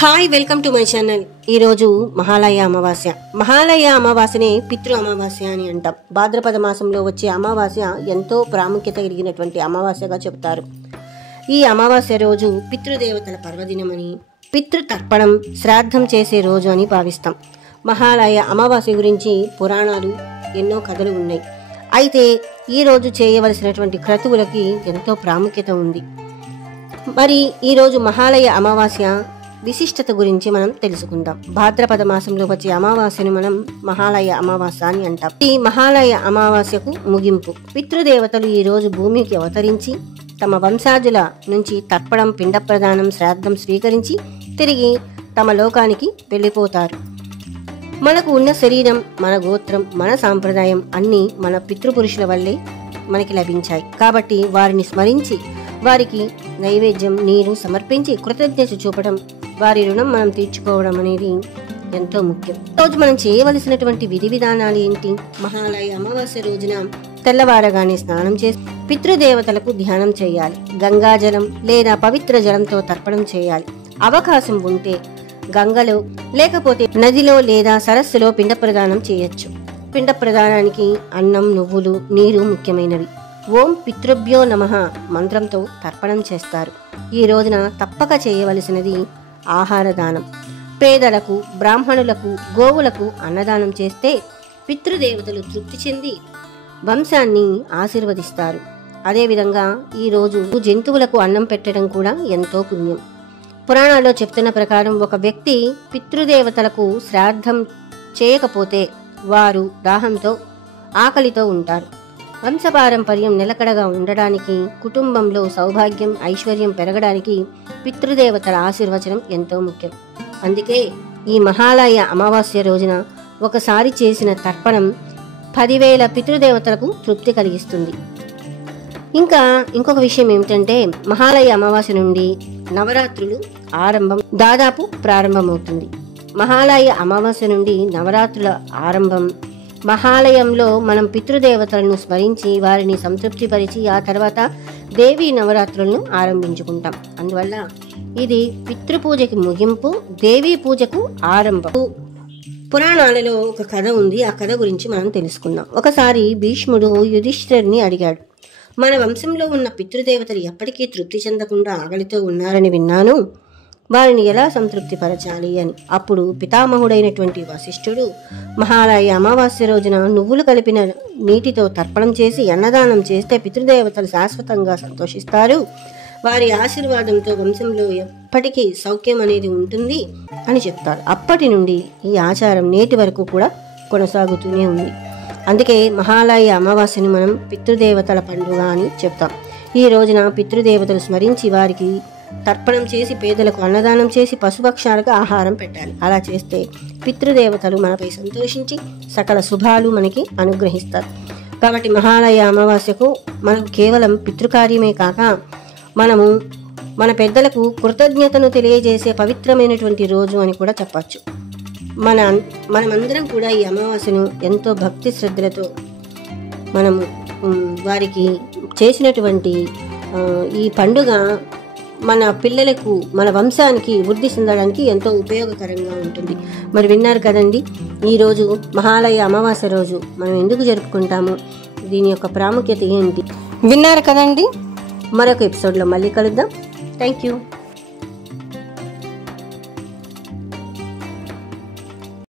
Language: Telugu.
Hi, welcome to my channel. ఈరోజు మహాలయ అమావాస్య. మహాలయ అమావాస్యనే పితృ అమావాస్య అని అంటాం. భాద్రపద మాసంలో వచ్చే అమావాస్య ఎంతో ప్రాముఖ్యత కలిగినటువంటి అమావాస్యగా చెబుతారు. ఈ అమావాస్య రోజు పితృదేవతల పర్వదినమని, పితృతర్పణం శ్రాద్ధం చేసే రోజు అని భావిస్తాం. మహాలయ అమావాస్య గురించి పురాణాలు ఎన్నో కథలు ఉన్నాయి. అయితే ఈరోజు చేయవలసినటువంటి క్రతువులకి ఎంతో ప్రాముఖ్యత ఉంది. మరి ఈరోజు మహాలయ అమావాస్య విశిష్టత గురించి మనం తెలుసుకుందాం. భాద్రపద మాసంలో వచ్చే అమావాస్యను మనం మహాలయ అమావాస్య అని అంటాం. ఈ మహాలయ అమావాస్యకు ముగింపు. పితృదేవతలు ఈ రోజు భూమికి అవతరించి తమ వంశాజుల నుంచి తర్పణం, పిండ ప్రదానం, శ్రాద్ధం స్వీకరించి తిరిగి తమ లోకానికి వెళ్ళిపోతారు. మనకు ఉన్న శరీరం, మన గోత్రం, మన సాంప్రదాయం అన్నీ మన పితృపురుషుల వల్లే మనకి లభించాయి. కాబట్టి వారిని స్మరించి వారికి నైవేద్యం, నీరు సమర్పించి కృతజ్ఞత చూపడం, వారి రుణం మనం తీర్చుకోవడం అనేది ఎంతో ముఖ్యం. రోజు మనం చేయవలసినటువంటి విధి విధానాలు ఏంటి? మహాలయ అమావాస్య రోజున తెల్లవారగానే స్నానం చేసి పితృదేవతలకు ధ్యానం చేయాలి. గంగాజలం లేదా పవిత్ర జలంతో తర్పణం చేయాలి. అవకాశం ఉంటే గంగలో లేకపోతే నదిలో లేదా సరస్సులో పిండ ప్రదానం చేయొచ్చు. పిండ ప్రదానానికి అన్నం, నువ్వులు, నీరు ముఖ్యమైనవి. ఓం పితృభ్యో నమః మంత్రంతో తర్పణం చేస్తారు. ఈ రోజున తప్పక చేయవలసినది ఆహార దానం. పేదలకు, బ్రాహ్మణులకు, గోవులకు అన్నదానం చేస్తే పితృదేవతలు తృప్తి చెంది వంశాన్ని ఆశీర్వదిస్తారు. అదేవిధంగా ఈరోజు జంతువులకు అన్నం పెట్టడం కూడా ఎంతో పుణ్యం. పురాణాల్లో చెప్తున్న ప్రకారం ఒక వ్యక్తి పితృదేవతలకు శ్రాద్ధం చేయకపోతే వారు దాహంతో, ఆకలితో ఉంటారు. వంశపారంపర్యం నిలకడగా ఉండడానికి, కుటుంబంలో సౌభాగ్యం, ఐశ్వర్యం పెరగడానికి పితృదేవతల ఆశీర్వచనం ఎంతో ముఖ్యం. అందుకే ఈ మహాలయ అమావాస్య రోజున ఒకసారి చేసిన తర్పణం 10,000 పితృదేవతలకు తృప్తి కలిగిస్తుంది. ఇంకొక విషయం ఏమిటంటే, మహాలయ అమావాస్య నుండి నవరాత్రులు దాదాపు ప్రారంభమవుతుంది. మహాలయ అమావాస్య నుండి నవరాత్రుల ఆరంభం. మహాలయంలో మనం పితృదేవతలను స్మరించి వారిని సంతృప్తిపరిచి ఆ తర్వాత దేవీ నవరాత్రులను ఆరంభించుకుంటాం. అందువల్ల ఇది పితృపూజకి ముగింపు, దేవీ పూజకు ఆరంభం. పురాణాలలో ఒక కథ ఉంది. ఆ కథ గురించి మనం తెలుసుకుందాం. ఒకసారి భీష్ముడు యుధిష్ఠిరుని అడిగాడు, మన వంశంలో ఉన్న పితృదేవతలు ఎప్పటికీ తృప్తి చెందకుండా ఆకలితో ఉన్నారని విన్నాను, వారిని ఎలా సంతృప్తి పరచాలి అని. అప్పుడు పితామహుడైనటువంటి వశిష్ఠుడు మహాలయ అమావాస్య రోజున నువ్వులు కలిపిన నీటితో తర్పణం చేసి అన్నదానం చేస్తే పితృదేవతలు శాశ్వతంగా సంతోషిస్తారు, వారి ఆశీర్వాదంతో వంశంలో ఎప్పటికీ సౌఖ్యం అనేది ఉంటుంది అని చెప్తారు. అప్పటి నుండి ఈ ఆచారం నేటి వరకు కూడా కొనసాగుతూనే ఉంది. అందుకే మహాలయ అమావాస్యను మనం పితృదేవతల పండుగ అని చెప్తాం. ఈ రోజున పితృదేవతలు స్మరించి వారికి తర్పణం చేసి పేదలకు అన్నదానం చేసి పశుపక్షాలకు ఆహారం పెట్టాలి. అలా చేస్తే పితృదేవతలు మనపై సంతోషించి సకల శుభాలు మనకి అనుగ్రహిస్తారు. కాబట్టి మహాలయ అమావాస్యకు మనకు కేవలం పితృకార్యమే కాక మనము మన కృతజ్ఞతను తెలియజేసే పవిత్రమైనటువంటి రోజు అని కూడా చెప్పచ్చు. మనమందరం కూడా ఈ అమావాస్యను ఎంతో భక్తి శ్రద్ధలతో మనము వారికి చేసినటువంటి ఈ పండుగ మన పిల్లలకు, మన వంశానికి వృద్ధి చెందడానికి ఎంతో ఉపయోగకరంగా ఉంటుంది. మరి విన్నారు కదండి, ఈరోజు మహాలయ అమావాస్య రోజు మనం ఎందుకు జరుపుకుంటాము, దీని యొక్క ప్రాముఖ్యత ఏంటి విన్నారు కదండి. మరొక ఎపిసోడ్లో మళ్ళీ కలుద్దాం. Thank you.